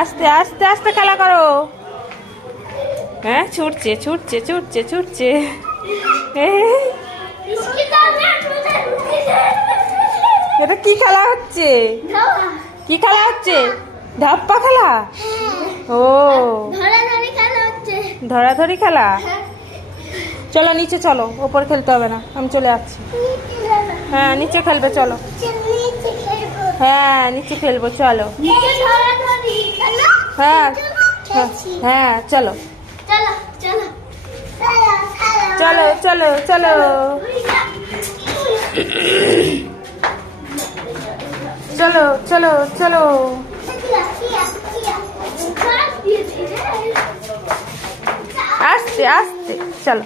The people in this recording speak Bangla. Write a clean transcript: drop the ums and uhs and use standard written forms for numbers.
আস্তে আস্তে আস্তে খেলা করো। হ্যাঁ, ছুটছে ছুটছে ছুটছে ছুটছে। এটা কি খেলা হচ্ছে? কি খেলা হচ্ছে? ধাপ্পা খেলা? ও, ধরাধরি খেলা। চলো নিচে চলো, ওপর খেলতে হবে না, আমি চলে যাচ্ছি। হ্যাঁ, নিচে খেলবে, চলো। হ্যাঁ, নিচে খেলবো, চলো। হ্যাঁ হ্যাঁ, চলো চলো চলো চলো চলো চলো চলো। আস্তে আস্তে চলো।